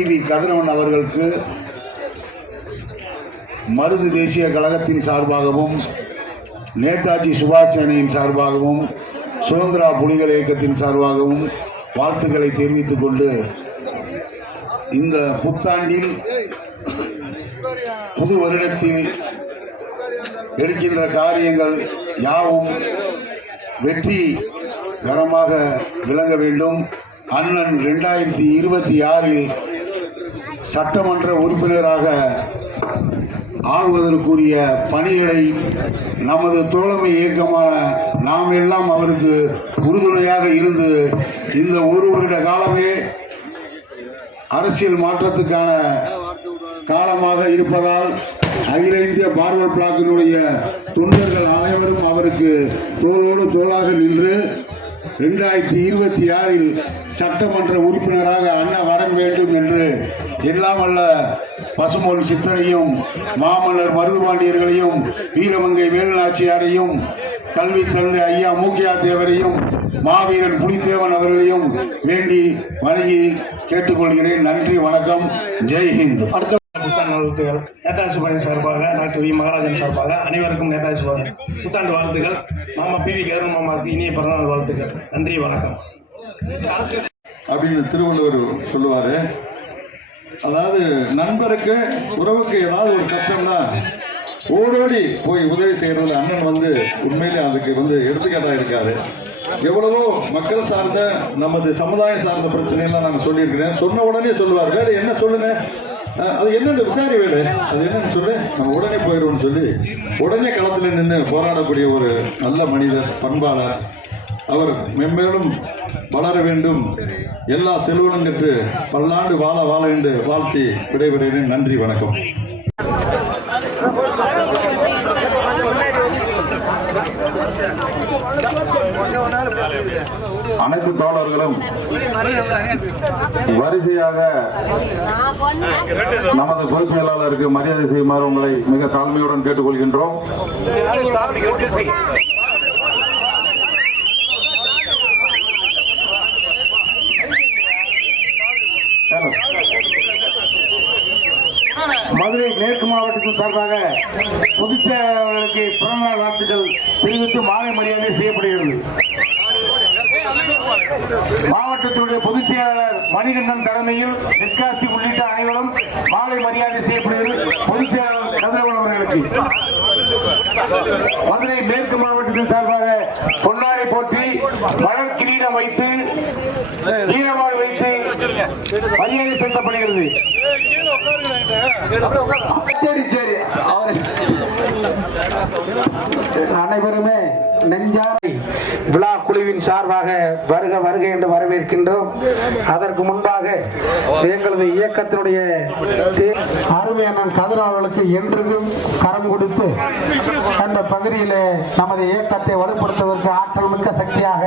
TV we கதிரவன் அவர்களுக்கு மருது தேசிய கழகத்தின் சார்பாகவும் நேதாஜி சுபாஷ் சேனையின் சார்பாகவும் சுதந்திரா புலிகள் இயக்கத்தின் சார்பாகவும் வாழ்த்துக்களை தெரிவித்துக் கொண்டு இந்த புத்தாண்டில் புது வருடத்தில் எடுக்கின்ற காரியங்கள் யாவும் வெற்றி கரமாக விளங்க வேண்டும். அண்ணன் ரெண்டாயிரத்தி இருபத்தி ஆறில் சட்டமன்ற உறுப்பினராக ஆள்வதற்குரிய பணிகளை நமது தோழமை இயக்கமான நாம் எல்லாம் அவருக்கு உறுதுணையாக இருந்து இந்த ஒரு வருட காலமே அரசியல் மாற்றத்துக்கான காலமாக இருப்பதால் அகில இந்திய பார்வர்ட் பிளாக்கினுடைய தொண்டர்கள் அனைவரும் அவருக்கு தோளோடு தோளாக நின்று ரெண்டாயிரத்தி இருபத்தி ஆறில் சட்டமன்ற உறுப்பினராக அண்ணா வர வேண்டும் என்று எல்லாம் அல்ல பசுமொழி சித்தரையும் மாமல்லர் மருதுபாண்டியர்களையும் வீரமங்கை வேலுநாச்சியாரையும் கல்வி தந்தை ஐயா மூக்கியா தேவரையும் மாவீரன் புலித்தேவன் அவர்களையும் வேண்டி வணங்கி கேட்டுக்கொள்கிறேன். நன்றி வணக்கம். ஜெய் ஹிந்த். அடுத்த புத்தாண்டு வாழ்த்துக்கள். நேதாஜி சுபாஷ் சார்பாக டாக்டர் வி. மகாராஜன் சார்பாக அனைவருக்கும் நேதாஜி சுபாஷ் புத்தாண்டு வாழ்த்துக்கள். மாமா பி. வி. கேரன் மாமாவுக்கு இனிய பிறந்தநாள் வாழ்த்துக்கள். நன்றி வணக்கம். அப்படின்னு திருவள்ளுவர் சொல்லுவார். அதாவது நண்பருக்கு உறவுக்கு ஏதாவது ஒரு கஷ்டம்னா ஓடோடி போய் உதவி செய்யறதுல அண்ணன் வந்து உண்மையிலே அதுக்கு வந்து எடுத்துக்காட்டா இருக்காரு. எவ்வளவோ மக்கள் சார்ந்த நமது சமுதாயம் சார்ந்த பிரச்சனைலாம் நாங்கள் சொல்லியிருக்கிறேன். சொன்ன உடனே சொல்லுவார். வேறு என்ன சொல்லுங்க? அது என்னன்னு விசாரி வேடு அது என்னன்னு சொல்லு. நம்ம உடனே போயிடுவோம்னு சொல்லி உடனே களத்தில் நின்று போராடக்கூடிய ஒரு நல்ல மனிதர் பண்பாளர் அவர் மென்மேலும் வளர வேண்டும். எல்லா செல்வனும் கற்று பல்லாண்டு வாழ வாழ என்று வாழ்த்தி விடைபெறுகிறேன். நன்றி வணக்கம். அனைத்து தோழர்களும் வரிசையாக நமது பொதுச் செயலாளருக்கு மரியாதை செய்யுமாறு உங்களை மிக தாழ்மையுடன் கேட்டுக்கொள்கின்றோம் மதுரை மேற்கு மாவட்டத்தின் சார்பாக பொதுச் செயலாளர்களுக்கு பிறந்தநாள் வாழ்த்துக்கள் தெரிவித்து மாலை மரியாதை செய்யப்படுகிறது. மாவட்டத்தினுடைய பொதுச் செயலாளர் மணிகண்டன் தலைமையில் தெற்காசி உள்ளிட்ட அனைவரும் மாலை மரியாதை செய்யப்படுகிறது. பொதுச் செயலாளர் கதிரவன் அவர்களுக்கு. மதுரை மேற்கு மாவட்டத்தின் சார்பாக பொன்னாரை போற்றி மலர் கிரீடம் வைத்து மரியாதை செலுத்தப்படுகிறது சரி சரி. அனைவருமே நெஞ்சாரை விழா குழுவின் சார்பாக வருக வருக என்று வரவேற்கின்றோம். அதற்கு முன்பாக எங்களது இயக்கத்தினுடைய அருமை அண்ணன் கதிர் அவர்களுக்கு என்றும் கரம் கொடுத்து அந்த பகுதியில் நமது இயக்கத்தை வலுப்படுத்துவதற்கு ஆற்றல் மிக்க சக்தியாக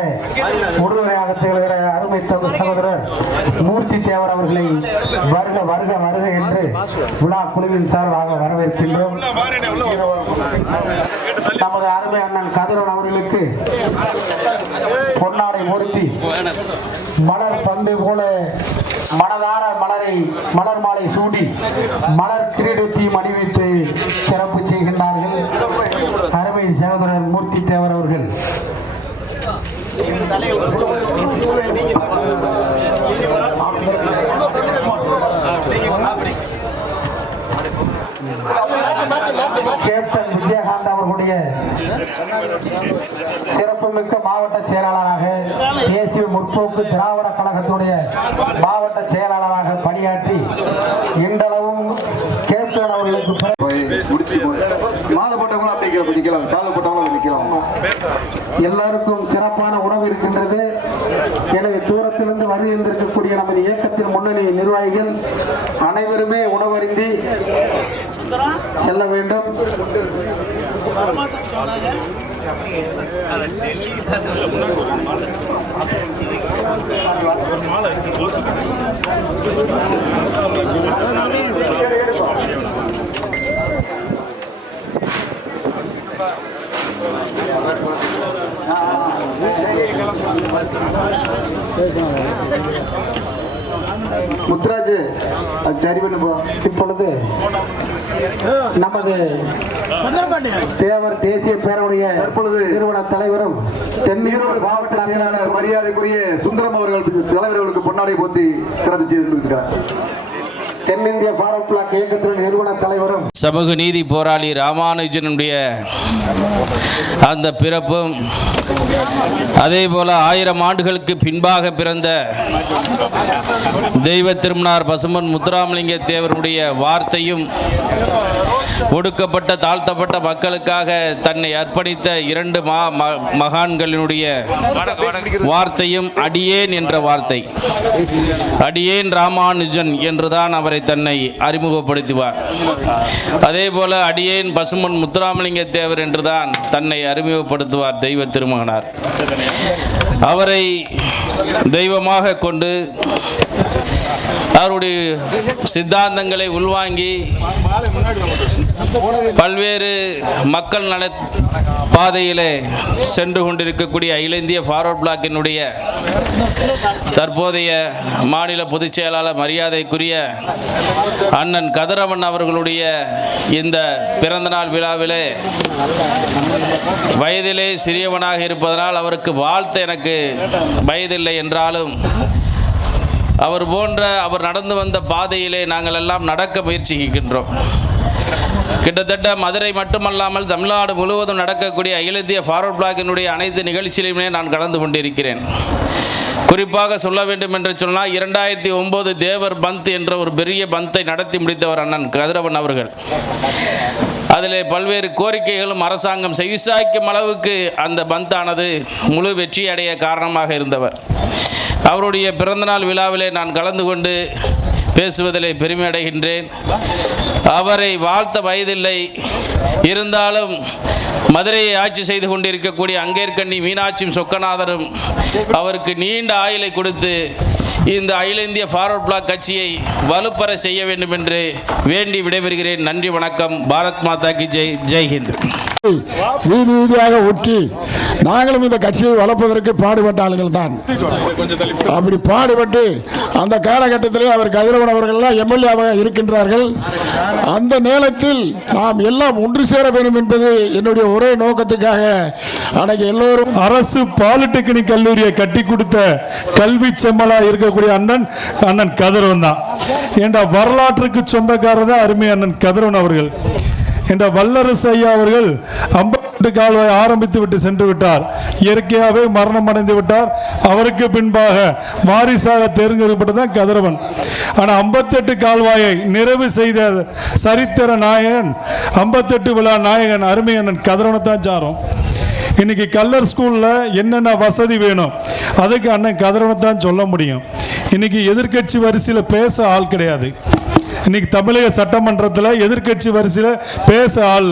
உறுதுணையாக திகழ்கிற அருமை சகோதரர் மூர்த்தி தேவர் அவர்களை வருக வருக வருக என்று விழா குழுவின் சார்பாக வரவேற்கின்றோம். நமது அருமை அண்ணன் கதிரவன் அவர்களுக்கு பொன்னாடை மூர்த்தி மலர் பந்து போல மனதார மலரை மலர் மாலை சூடி மலர் கிரீடத்தையும் அணிவித்து சிறப்பு செய்கின்றார்கள். அருமை சகோதரர் மூர்த்தி தேவர் அவர்கள். கேப்டன் விஜயகாந்த் அவர்களுடைய சிறப்புமிக்க மாவட்ட செயலாளராக தேசிய முற்போக்கு திராவிட கழகத்துடைய மாவட்ட செயலாளராக பணியாற்றி இன்றளவும் கேப்டன் அவர்களுக்கு பிறகு மாலை போட்டவங்களும் அப்படி நிக்கலாம் எல்லாருக்கும் சிறப்பான உணவு இருக்கின்றது. எனவே தூரத்திலிருந்து வருகின்றிருக்கக்கூடிய நமது இயக்கத்தின் முன்னணி நிர்வாகிகள் அனைவருமே உணவருந்தி செல்ல வேண்டும். சரி முத்துராஜ் அது சரி பண்ணுவோம் இப்பொழுது நமது தேவர் தேசிய பேரவுடைய தற்பொழுது நிறுவன தலைவரும் தென்னீரோடு மாவட்ட செயலாளர் மரியாதைக்குரிய சுந்தரம் அவர்கள் தலைவர்களுக்கு பொன்னாடை போத்தி சிறப்பு செய்திருக்கிறார் தென்னிந்திய ஃபாரம் பிளாக் இயக்கத்தின் தலைவரும் சமூக நீதி போராளி ராமானுஜனுடைய அந்த பிறப்பும் அதே போல ஆயிரம் ஆண்டுகளுக்கு பின்பாக பிறந்த தெய்வ திருமணார் பசுமன் முத்துராமலிங்க தேவருடைய வார்த்தையும் ஒடுக்கப்பட்ட தாழ்த்தப்பட்ட மக்களுக்காக தன்னை அர்ப்பணித்த இரண்டு மா ம- மகான்களினுடைய வார்த்தையும் அடியேன் என்ற வார்த்தை. அடியேன் ராமானுஜன் என்றுதான் அவரை தன்னை அறிமுகப்படுத்துவார். அதே போல அடியேன் பசுமன் முத்துராமலிங்க தேவர் என்றுதான் தன்னை அறிமுகப்படுத்துவார் தெய்வ திருமகனார் அவரை தெய்வமாக கொண்டு அவருடைய சித்தாந்தங்களை உள்வாங்கி பல்வேறு மக்கள் நல பாதையிலே சென்று கொண்டிருக்கக்கூடிய அகில இந்திய ஃபார்வர்ட் பிளாக்கினுடைய தற்போதைய மாநில பொதுச் செயலாளர் மரியாதைக்குரிய அண்ணன் கதிரவன் அவர்களுடைய இந்த பிறந்தநாள் விழாவிலே வயதிலே சிறியவனாக இருப்பதனால் அவருக்கு வாழ்த்து எனக்கு வயதில்லை என்றாலும் அவர் போன்ற அவர் நடந்து வந்த பாதையிலே நாங்கள் எல்லாம் நடக்க முயற்சிக்கின்றோம். கிட்டத்தட்ட மதுரை மட்டுமல்லாமல் தமிழ்நாடு முழுவதும் நடக்கக்கூடிய அகிலத்திய ஃபார்வர்ட் பிளாக்கினுடைய அனைத்து நிகழ்ச்சியிலுமே நான் கலந்து கொண்டிருக்கிறேன். குறிப்பாக சொல்ல வேண்டும் என்று சொன்னால் இரண்டாயிரத்தி ஒன்பது தேவர் பந்த் என்ற ஒரு பெரிய பந்தை நடத்தி முடித்தவர் அண்ணன் கதிரவன் அவர்கள். அதில் பல்வேறு கோரிக்கைகளும் அரசாங்கம் செவிசாய்க்கும் அளவுக்கு அந்த பந்தானது முழு வெற்றி அடைய காரணமாக இருந்தவர். அவருடைய பிறந்தநாள் விழாவிலே நான் கலந்து கொண்டு பேசுவதிலே பெருமை அடைகின்றேன். அவரை வாழ்த்த வயதில்லை. இருந்தாலும் மதுரையை ஆட்சி செய்து கொண்டிருக்கக்கூடிய அங்கேற்கண்ணி மீனாட்சியும் சொக்கநாதரும் அவருக்கு நீண்ட ஆயுளை கொடுத்து இந்த அகில இந்திய ஃபார்வர்ட் பிளாக் கட்சியை வலுப்பெற செய்ய வேண்டும் என்று வேண்டி விடைபெறுகிறேன். நன்றி வணக்கம். பாரத் மாதா கி ஜெய். ஜெய்ஹிந்த். வீதி வீதியாக ஒட்டி நாங்களும் இந்த கட்சியை வளர்ப்பதற்கு பாடுபட்ட ஆளுகள் தான் அப்படி பாடுபட்டு அந்த காலகட்டத்திலே அவர் கதிரவன் அவர்கள் எல்லாம் எம்எல்ஏவாக இருக்கின்றார்கள். அந்த நேரத்தில் நாம் எல்லாம் ஒன்று சேர வேண்டும் என்பது என்னுடைய ஒரே நோக்கத்துக்காக அன்னைக்கு எல்லோரும் அரசு பாலிடெக்னிக் கல்லூரியை கட்டி கொடுத்த கல்வி செம்மலா இருக்கக்கூடிய அண்ணன் அண்ணன் கதிரவன் தான். என்ற வரலாற்றுக்கு சொந்தக்காரர் தான் அருமை அண்ணன் கதிரவன் அவர்கள். என்ற வல்லரசு ஐயா அவர்கள் அம்பட்டு கால்வாய் ஆரம்பித்து விட்டு சென்று விட்டார். இயற்கையாகவே மரணம் அடைந்து விட்டார். அவருக்கு பின்பாக வாரிசாக தேர்ந்தெடுக்கப்பட்டதான் கதிரவன். ஆனால் ஐம்பத்தெட்டு கால்வாயை நிறைவு செய்த சரித்திர நாயகன் ஐம்பத்தெட்டு விழா நாயகன் அருமையண்ணன் கதிரவனை தான் சாரும். இன்னைக்கு கல்லர் ஸ்கூலில் என்னென்ன வசதி வேணும்? அதுக்கு அண்ணன் கதிரவனை தான் சொல்ல முடியும். இன்னைக்கு எதிர்க்கட்சி வரிசையில் பேச ஆள் கிடையாது. இன்னைக்கு தமிழக சட்டமன்றத்தில் எதிர்க்கட்சி வரிசையில் பேச ஆள்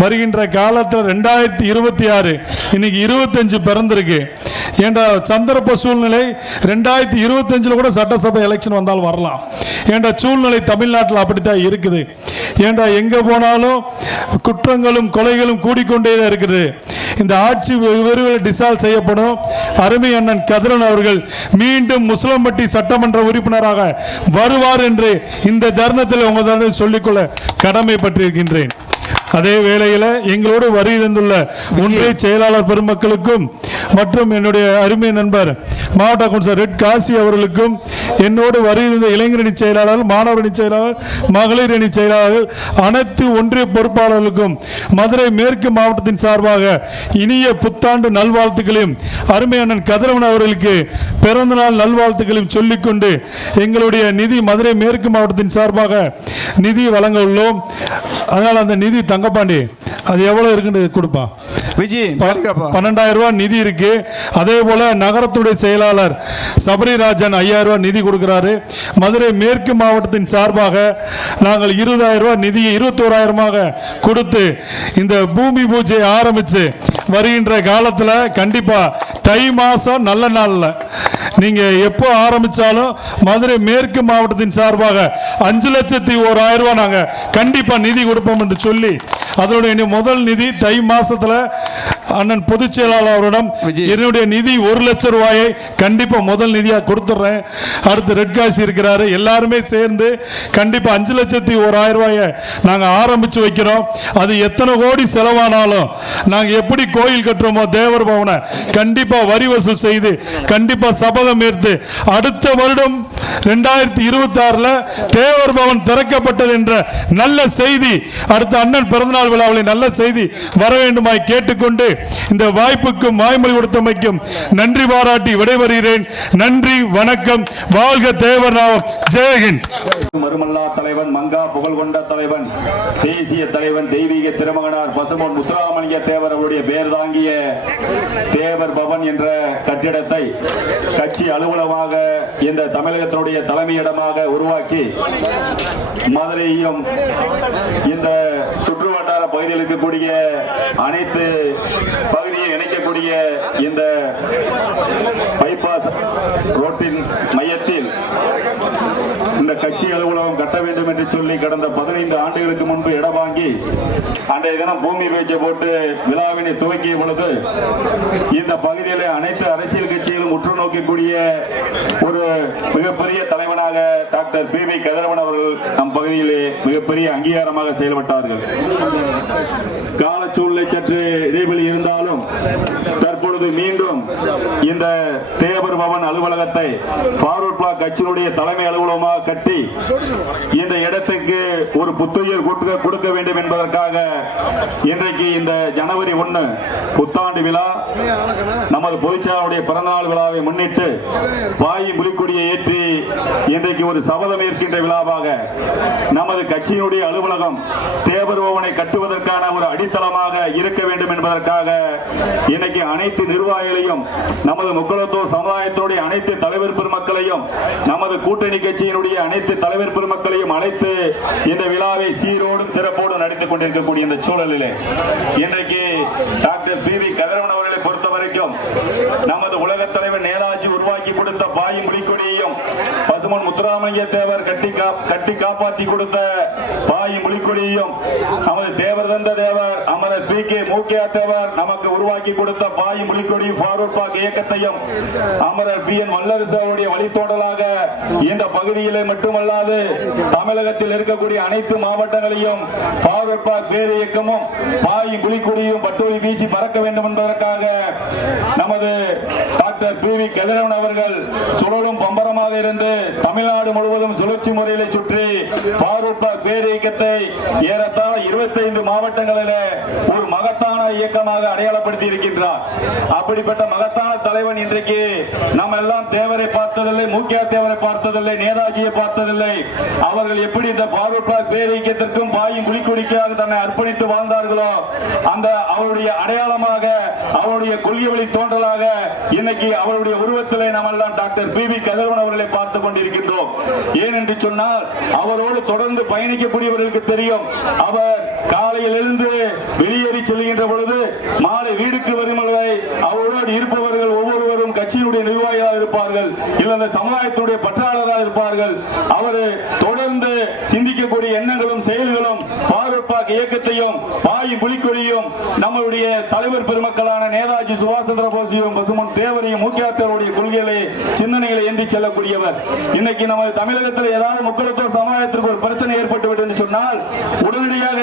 வருகின்ற காலத்தில் ரெண்டாயிரத்தி இருபத்தி ஆறு இன்னைக்கு இருபத்தஞ்சு பிறந்திருக்கு. ஏண்டா சந்தர்ப்ப சூழ்நிலை ரெண்டாயிரத்தி இருபத்தஞ்சில் கூட சட்டசபை எலெக்ஷன் வந்தால் வரலாம். ஏண்டா சூழ்நிலை தமிழ்நாட்டில் அப்படித்தான் இருக்குது. ஏண்டா எங்கே போனாலும் குற்றங்களும் கொலைகளும் கூடிக்கொண்டே தான் இருக்குது. இந்த ஆட்சி விரைவில் டிசால்வ் செய்யப்படும். அருமை அண்ணன் கதிரன் அவர்கள் மீண்டும் முஸ்லம்பட்டி சட்டமன்ற உறுப்பினராக வருவார் என்று இந்த தருணத்தில் உங்கள் சொல்லிக்கொள்ள கடமைப்பட்டிருக்கின்றேன். அதே வேளையில் எங்களோடு வருகை தந்துள்ள ஒன்றிய செயலாளர் பெருமக்களுக்கும் மற்றும் என்னுடைய அருமை நண்பர் மாவட்ட கவுன்சிலர் ரெட் காசி அவர்களுக்கும் என்னோடு வருகை இளைஞரணி செயலாளர் அணி செயலாளர் மகளிர் அணி செயலாளர்கள் அனைத்து ஒன்றிய பொறுப்பாளர்களுக்கும் மதுரை மேற்கு மாவட்டத்தின் சார்பாக இனிய புத்தாண்டு நல்வாழ்த்துக்களையும் அருமை அண்ணன் கதிரவன் அவர்களுக்கு பிறந்தநாள் நல்வாழ்த்துக்களையும் சொல்லிக்கொண்டு எங்களுடைய நிதி மதுரை மேற்கு மாவட்டத்தின் சார்பாக நிதி வழங்க உள்ளோம். அதனால் அந்த நிதி தங்கப்பாண்டி அது எவ்வளோ இருக்குன்னு கொடுப்பான் விஜய் பன்னெண்டாயிரம் ரூபாய் நிதி இருக்கு. அதே போல நகரத்துடைய செயலாளர் சபரிராஜன் ஐயாயிரம் ரூபாய் நிதி கொடுக்கிறாரு. மதுரை மேற்கு மாவட்டத்தின் சார்பாக நாங்கள் இருபதாயிரம் ரூபாய் நிதியை இருபத்தோராயிரமாக கொடுத்து இந்த பூமி பூஜையை ஆரம்பிச்சு வருகின்ற காலத்தில் கண்டிப்பா தை மாசம் நல்ல நாள்ல. நீங்க எப்போ ஆரம்பிச்சாலும் மதுரை மேற்கு மாவட்டத்தின் சார்பாக அஞ்சு லட்சத்தி ஓராயிரம் ரூபாய் நாங்கள் கண்டிப்பா நிதி கொடுப்போம் என்று சொல்லி அதனுடைய முதல் நிதி தை மாசத்துல அண்ணன் பொதுச் செயலாளர் அவரிடம் என்னுடைய நிதி ஒரு லட்சம் ரூபாயை கண்டிப்பா முதல் நிதியா கொடுத்துட்றேன் அடுத்து ரெட் காசி இருக்கிறாரு. எல்லாருமே சேர்ந்து கண்டிப்பா அஞ்சு லட்சத்தி ஒரு ஆயிரம் ரூபாயை நாங்க ஆரம்பிச்சு வைக்கிறோம். அது எத்தனை கோடி செலவானாலும் நாங்க எப்படி கோயில் கட்டுறோமோ தேவர் பவனை கண்டிப்பா வரி வசூல் செய்து கண்டிப்பா சபதம் ஏற்று அடுத்த வருடம் ரெண்டாயிரத்தி இருபத்தி ஆறுல தேவர் பவன் திறக்கப்பட்டது என்ற நல்ல செய்தி அடுத்த அண்ணன் பிறந்தநாள் விழாவில் நல்ல செய்தி வர வேண்டுமாய் கேட்டுக்கொண்டு இந்த வாய்ப்புக்கும் வாய்மொழி கொடுத்தமைக்கும் நன்றி பாராட்டி விடைபெறுகிறேன். நன்றி வணக்கம். வாழ்க தேவர் ஜெயஹிந்த் மருமல்லா தலைவன் மங்கா புகழ் கொண்ட தலைவன் தேசிய தலைவன் தெய்வீக திருமகனார் பசுமன் முத்துராமலிங்க தேவர் அவருடைய பெயர் தாங்கிய தேவர் பவன் என்ற கட்டிடத்தை கட்சி அலுவலமாக இந்த தமிழகத்தினுடைய தலைமையிடமாக உருவாக்கி மதுரையும் இந்த சுற்று வட்டார பகுதியில் இருக்கக்கூடிய அனைத்து பகுதியை இணைக்கக்கூடிய இந்த பைபாஸ் ரோட்டின் மையத்தில் இந்த கட்சி அலுவலகம் கட்ட வேண்டும் என்று சொல்லி கடந்த பதினைந்து ஆண்டுகளுக்கு முன்பு இடம் வாங்கி அன்றைய தினம் பூமி பேச்சை போட்டு விழாவினை துவக்கிய பொழுது இந்த பகுதியிலே அனைத்து அரசியல் கட்சிகளும் உற்று நோக்கக்கூடிய ஒரு மிகப்பெரிய தலைவனாக டாக்டர் பி வி கதிரவன் அவர்கள் நம் பகுதியிலே மிகப்பெரிய அங்கீகாரமாக செயல்பட்டார்கள். காலச்சூழ் கால சற்று இடைவெளி இருந்தாலும் தற்பொழுது மீண்டும் இந்த தேவர் பவன் அலுவலகத்தை ஃபார்வர்ட் பிளாக் கட்சியினுடைய தலைமை அலுவலகமாக கட்டி இந்த இடத்துக்கு ஒரு புத்துயிர் கொடுக்க வேண்டும் என்பதற்காக இன்றைக்கு இந்த ஜனவரி ஒன்று புத்தாண்டு விழா. நமது பொதுச்சாருடைய பிறந்தநாள் விழாவை முன்னிட்டு வாயு புலிக்கொடியை ஏற்றி இன்றைக்கு ஒரு சபதம் ஏற்கின்ற விழாவாக நமது கட்சியினுடைய அலுவலகம் தேவர் பவனை கட்டுவதற்கான ஒரு அடித்தளமாக இருக்க வேண்டும் என்பதற்காக இன்னைக்கு அனைத்து நிர்வாகிகளையும் நமது முக்குளத்தூர் சமுதாயத்தினுடைய அனைத்து தலைவர் பெருமக்களையும் நமது கூட்டணி கட்சியினுடைய அனைத்து தலைவர் பெருமக்களையும் அழைத்து இந்த விழாவை சீரோடும் சிறப்போடும் நடித்துக் கொண்டிருக்கக்கூடிய இந்த சூழலிலே இன்றைக்கு டாக்டர் பி வி கதிரவன் அவர்களை பொறுத்த வரைக்கும் நமது உலக தலைவர் நேதாஜி உருவாக்கி கொடுத்த பாயும் புலிக்கொடியையும் பசுமன் முத்துராமலிங்க தேவர் கட்டி கட்டி காப்பாற்றி கொடுத்த பாயும் புலிக்கொடியையும் நமது தேவர் தந்த தேவர் அமரர் பி கே மூக்கியா தேவர் நமக்கு உருவாக்கி கொடுத்த பாயும் புலிக்கொடியும் ஃபார்வர்ட் பாக் இயக்கத்தையும் அமரர் பி என் வல்லரசாவுடைய வழித்தோடலாக இந்த பகுதியிலே மட்டுமல்லாது தமிழகத்தில் இருக்கக்கூடிய அனைத்து மாவட்டங்களையும் ஃபார்வர்ட் பாக் பேர் இயக்கமும் பாயும் புலிக்கொடியும் பட்டோலி வீசி பறக்க வேண்டும் என்பதற்காக நமது டாக்டர் பி வி கதிரவன் அவர்கள் சுழலும் பம்பரமாக இருந்து தமிழ்நாடு முழுவதும் சுழற்சி முறையில சுற்றி பாரூப்பா பாக் பேர் இயக்கத்தை ஏறத்தாழ 25 மாவட்டங்களிலே ஒரு மகத்தான இயக்கமாக அடையாளப்படுத்தி இருக்கின்றார். அப்படிப்பட்ட மகத்தான தலைவன் இன்றைக்கு நாம் எல்லாம் தேவரை பார்த்ததில்லை மூக்கியா தேவரை பார்த்ததில்லை நேதாஜியை பார்த்ததில்லை. அவர்கள் எப்படி இந்த பாரூப்பா பாக் பேர் இயக்கத்திற்கும் பாயும் குளிக்குடிக்காக தன்னை அர்ப்பணித்து வாழ்ந்தார்களோ அந்த அவருடைய அடையாளமாக அவருடைய கொள்கை வழி தோன்றலாக இன்னைக்கு அவருடைய உருவத்திலே நாம் எல்லாம் டாக்டர் பி வி கதிரவன் அவர்களை பார்த்து கொண்டிருக்கின்றோம். ஏன் என்று சொன்னால் அவரோடு தொடர்ந்து பயணிக்கக்கூடியவர்களுக்கு தெரியும். அவர் காலையில் இருந்து வெளியேறி செல்கின்ற பொழுது மாலை வீடுக்கு வரும் வரை அவரோடு இருப்பவர்கள் ஒவ்வொருவரும் கட்சியினுடைய நிர்வாகிகளாக இருப்பார்கள். இல்ல அந்த சமுதாயத்தினுடைய பற்றாளராக இருப்பார்கள். அவர் தொடர்ந்து சிந்திக்கக்கூடிய எண்ணங்களும் செயல் இயக்கத்தையும் பாயும் புலிக்கொடியும் நம்மளுடைய தலைவர் பெருமக்களான நேதாஜி சுபாஷ் சந்திர போஸையும் பசுமன் தேவரையும் முக்கியத்தருடைய கொள்கைகளை சிந்தனைகளை ஏந்தி செல்லக்கூடியவர். இன்னைக்கு நம்ம தமிழகத்தில் ஏதாவது முக்கியத்துவ சமுதாயத்திற்கு ஒரு பிரச்சனை ஏற்பட்டு விட்டது சொன்னால் உடனடியாக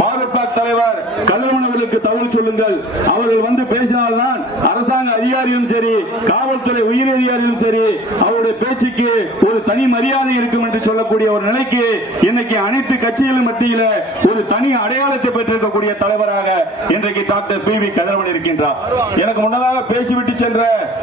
பாரத் தலைவர் கதிரவன் தகவல் சொல்லுங்கள். அவர்கள் வந்து பேசினால்தான் அரசாங்க அதிகாரியும் சரி காவல்துறை உயர் அதிகாரியும் சரி அவருடைய பேச்சுக்கு ஒரு தனி மரியாதை இருக்கும் என்று சொல்லக்கூடிய ஒரு நிலைக்கு இன்னைக்கு அனைத்து கட்சிகளும் மத்தியில் ஒரு தனி அடையாளத்தை பெற்றிருக்கக்கூடிய தலைவராக இன்றைக்கு டாக்டர் பி வி கதிரவன் இருக்கின்றார். எனக்கு முன்னதாக பேசிவிட்டு சென்ற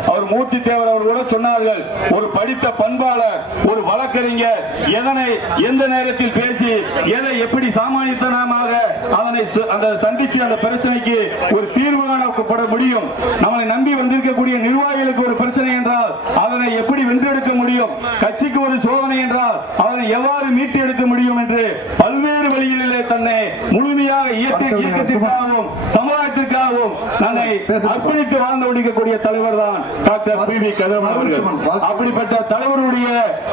அவர் மூர்த்தி தேவர் அவர் கூட சொன்னார்கள் ஒரு படித்த பண்பாளர் ஒரு வழக்கறிஞர் எதனை எந்த நேரத்தில் பேசி எதை எப்படி சாமானித்தனமாக அதனை அந்த சந்திச்சு அந்த பிரச்சனைக்கு ஒரு தீர்வு காணப்பட முடியும். நம்மளை நம்பி வந்திருக்கக்கூடிய நிர்வாகிகளுக்கு ஒரு பிரச்சனை என்றால் அதனை எப்படி வென்றெடுக்க முடியும்? கட்சிக்கு ஒரு சோதனை என்றால் அதனை எவ்வாறு மீட்டு எடுக்க முடியும் என்று பல்வேறு வழிகளிலே தன்னை முழுமையாக இயக்கத்திற்காகவும் சமுதாயத்திற்காகவும் தன்னை அர்ப்பணித்து வாழ்ந்து கொண்டிருக்கக்கூடிய தலைவர் தான் டாக்டர் பி. வி. கதிரவன் அவர்கள். அப்படிப்பட்ட தலைவருடைய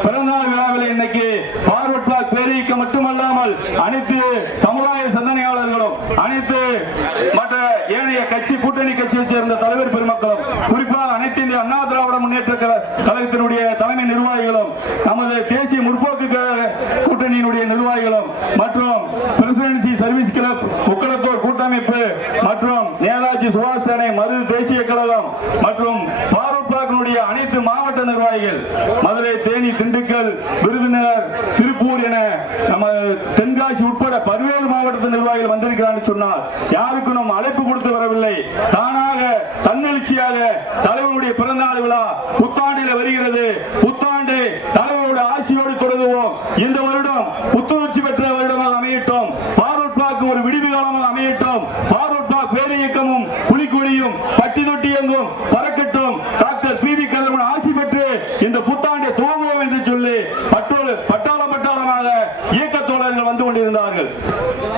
பிறந்தநாள் விழாவில் இன்னைக்கு ஃபார்வர்ட் பிளாக் மட்டுமல்லாமல் அனைத்து சமுதாய சிந்தனையாளர்களும் அனைத்து மற்ற ஏனைய கட்சி கூட்டணி கட்சியைச் சேர்ந்த தலைவர் பெருமக்களும் குறிப்பாக அனைத்து இந்திய அண்ணா திராவிட முன்னேற்ற கழகத்தினுடைய தலைமை நிர்வாகிகளும் நமது தேசிய முற்போக்கு கூட்டணியினுடைய நிர்வாகிகளும் மற்றும் பிரசிடென்சி சர்வீஸ் கிளப் முக்கலத்தோர் கூட்டமைப்பு மற்றும் நேதாஜி சுபாஷ் சேனை மது தேசிய கழகம் மற்றும் ஃபாரூக் பார்க்கினுடைய அனைத்து மாவட்ட நிர்வாகிகள் மதுரை தேனி திண்டுக்கல் விருதுநகர் திரு தென்காசி உட்பட பல்வேறு மாவட்ட நிர்வாகிகள் வந்திருக்கிறார்கள் சொன்னால் யாருக்கும் நாம் அழைப்பு கொடுத்து வரவில்லை. தானாக தன்னெழுச்சியாக தலைவருடைய பிறந்தநாள் விழா புத்தாண்டில வருகிறது. புத்தாண்டு தலைவருடைய ஆசியோடு தொடங்குவோம் இந்த வருடம் புத்துணர்ச்சி பெற்ற வருடமாக அமையட்டும் ஃபார்வர்ட் பிளாக் ஒரு விடிவு காலமாக அமையட்டும் ஃபார்வர்ட் பிளாக் பேரு இயக்கமும் புலிக்குழியும் பட்டி தொட்டி எங்கும் பறக்கட்டும் டாக்டர் பி வி கதிரவன் ஆசி பெற்று இந்த புத்தாண்டை துவங்குவோம் என்று சொல்லி பட்டோல் பட்டாளம் பட்டாளமாக இயக்க தோழர்கள் வந்து கொண்டிருந்தார்கள்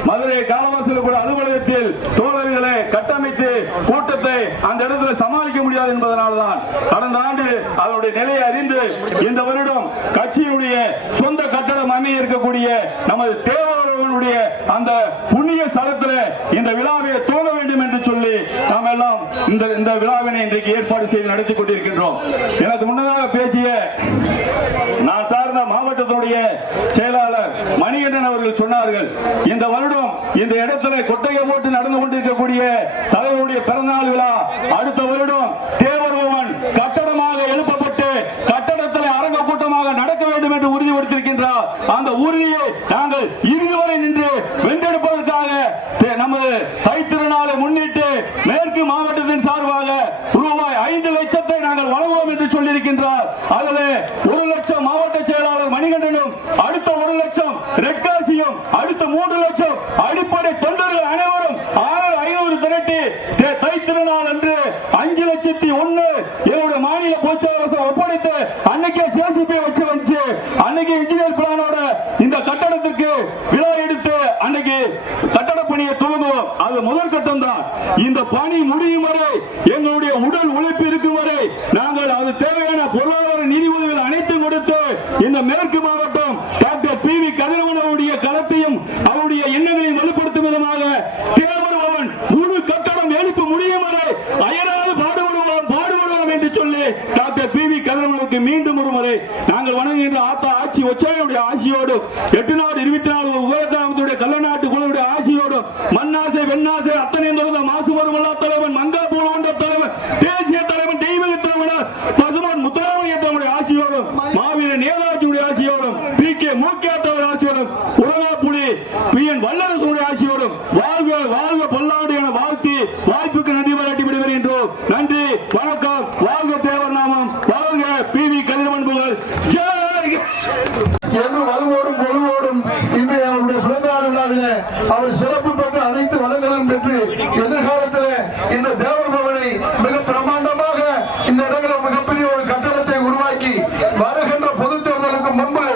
மதுரை காலவாசல் கூட அலுவலகத்தில் தோழர்களை கட்டமைத்து கூட்டத்தை அந்த இடத்துல சமாளிக்க முடியாது என்பதனால்தான் கடந்த ஆண்டு அதனுடைய நிலையை அறிந்து இந்த வருடம் கட்சியினுடைய சொந்த கட்டடம் அமைய இருக்கக்கூடிய நமது தேவர்களுடைய அந்த புண்ணிய ஸ்தலத்தில் இந்த விழாவை துவங்க வேண்டும் என்று சொல்லி நாம் எல்லாம் இந்த இந்த விழாவினை இன்றைக்கு ஏற்பாடு செய்து நடத்தி கொண்டிருக்கின்றோம். எனக்கு முன்னதாக பேசிய நான் சார்ந்த மாவட்டத்துடைய செயலாளர் மணிகண்டன் அவர்கள் சொன்னார்கள் இந்த வருடம் இந்த இடத்துல கொட்டையை போட்டு நடந்து கொண்டிருக்கக்கூடிய தலைவருடைய பிறந்தநாள் விழா அடுத்த வருடம் தேவ பவன் கட்டடமாக எழுப்பப்பட்டு கட்டடத்தில் அரங்க கூட்டமாக நடக்க வேண்டும் என்று உறுதிப்படுத்தியிருக்கின்றார் அந்த உறுதியை நாங்கள் இறுதி வரை நின்று வென்றெடுப்பதற்காக நமது தைத்திருநாளை முன்னிட்டு மேற்கு மாவட்டத்தின் சார்பாக ரூபாய் ஐந்து லட்சத்தை நாங்கள் வழங்குவோம் என்று சொல்லியிருக்கின்றார். அதில் ஒரு லட்சம் மாவட்ட செயலாளர் மணிகண்டனும் அடுத்த ஒரு லட்சம் ரெக்காசியும் அடுத்த மூன்று லட்சம் அடிப்படை தொண்டர்கள் அனைவரும் ஆறு ஐநூறு திரட்டி தைத்திருநாள் அன்று அஞ்சு லட்சத்தி ஒன்னு என்னுடைய மாநில பொதுச்செயலாளர் ஒப்படைத்து அன்னைக்கே சிஎஸ்பி வச்சு வந்துச்சு அன்னைக்கு இன்ஜினியர் பிளானோட கட்டடத்திற்கு விழா எடுத்து அன்னைக்கு கட்டட பணியை துவங்குவோம். அது முதல் கட்டம் தான் இந்த பணி முடியும் வரை எங்களுடைய உடல் உழைப்பு இருக்கும் வரை நாங்கள் அது தேவையான பொருளாதார நிதி உதவிகள் அனைத்தும் கொடுத்து இந்த மேற்கு மாவட்டம் டாக்டர் பி வி கதிரவன் அவருடைய களத்தையும் அவருடைய எண்ணங்களையும் வலுப்படுத்தும் விதமாக தேவர் பவன் முழு கட்டடம் எழுப்பு முடியும் வரை அயராது பாடுபடுவோம் பாடுபடுவோம் என்று சொல்லி டாக்டர் பி வி கதிரவனுக்கு மீண்டும் ஒரு முறை நாங்கள் வணங்குகின்ற ஆத்தா ஆட்சி ஒச்சாயுடைய ஆசியோடும் எட்டு நாள் இருபத்தி நாலு உலகத்தாமத்துடைய கள்ளநாட்டு குழுவுடைய ஆசியோடும் மண்ணாசை வெண்ணாசை அத்த தொடர்ந்த மாசு வருமல்லா தலைவன் மங்கா போல தலைவன் தேசிய தலைவன் தெய்வ தலைவனர் பசுமன் முத்துராமலிங்க தம்முடைய ஆசியோடும் மாவீர நேதாஜியுடைய ஆசியோடும் பி கே மூக்கியாத்தவர் ஆசியோடும் உலகா புலி பி என் வல்லரசுடைய ஆசியோடும் வாழ்க வாழ்க பல்லாண்டு என வாழ்த்தி வாய்ப்புக்கு நன்றி பாராட்டி விடைபெறுகின்றோம் நன்றி வணக்கம் வாழ்க தேவர் நாமம் வாழ்க பி வி கதிரவன் புகழ் ஜெய் என்று வலுவோடும் பொழுவோடும் இன்று அவருடைய பிறந்தநாள் விழாவிலே அவர் சிறப்பு பெற்ற அனைத்து வளங்களும் பெற்று எதிர்காலத்தில் இந்த தேவர் பவனை மிக பிரமாண்டமாக இந்த இடங்களில் மிகப்பெரிய ஒரு கட்டடத்தை உருவாக்கி வருகின்ற பொதுத் தேர்தலுக்கு முன்பு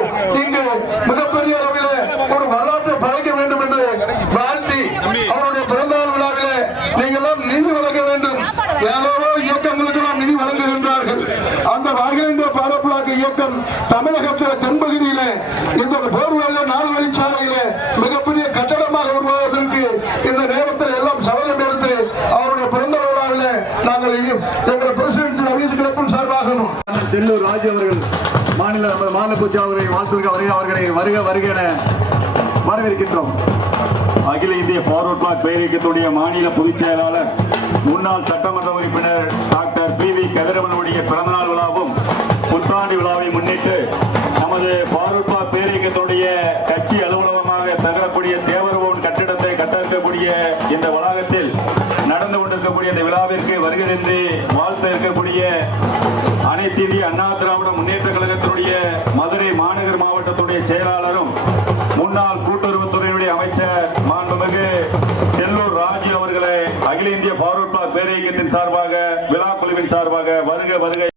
இங்கு மிகப்பெரிய அளவிலே ஒரு வரலாற்றை படைக்க வேண்டும் என்று வாழ்த்தி அவருடைய பிறந்தநாள் விழாவிலே நீங்களும் நிதி வழங்க வேண்டும் ஏதோ இயக்கங்களுக்கு நாம் நிதி வழங்குகின்றார்கள் அந்த வாழ்கின்ற பாரப்புலாக்கு இயக்கம் தமிழகத்தில் தென்பகுதியிலே இந்த போர்வெல்ல நாலு வழிச்சாலையிலே மிகப்பெரிய கட்டடமாக உருவாவதற்கு இந்த நேரத்தில் எல்லாம் சபதம் எடுத்து அவருடைய பிறந்த விழாவிலே நாங்கள் இனி- எங்கள் பிரசிடென்ட் ரவீஸ் கிளப்பின் சார்பாகவும் செல்லூர் ராஜு அவர்கள் மாநில நமது மாநில பூச்சி அவரை வாழ்த்துக்க வருக அவர்களை வருக வருக என வரவேற்கின்றோம். அகில இந்திய ஃபார்வர்ட் பிளாக் பேரியக்கத்துடைய மாநில பொதுச் செயலாளர் முன்னாள் சட்டமன்ற உறுப்பினர் டாக்டர் பி வி கதிரவனுடைய பிறந்தநாள் விழாவும் புத்தாண்டு விழாவை முன்னிட்டு நமது ஃபார்வர்ட் பிளாக் பேரியக்கத்துடைய அனைத்து அண்ணா திராவிட முன்னேற்ற கழகத்தினுடைய மதுரை மாநகர் மாவட்டத்துடைய செயலாளரும் முன்னாள் கூட்டுறவுத்துறையினுடைய அமைச்சர் மாண்புமிகு செல்லூர் ராஜு அவர்களை அகில இந்திய ஃபார்வர்ட் பிளாக் பேரியக்கத்தின் சார்பாக விழா குழுவின் சார்பாக வருக வருகை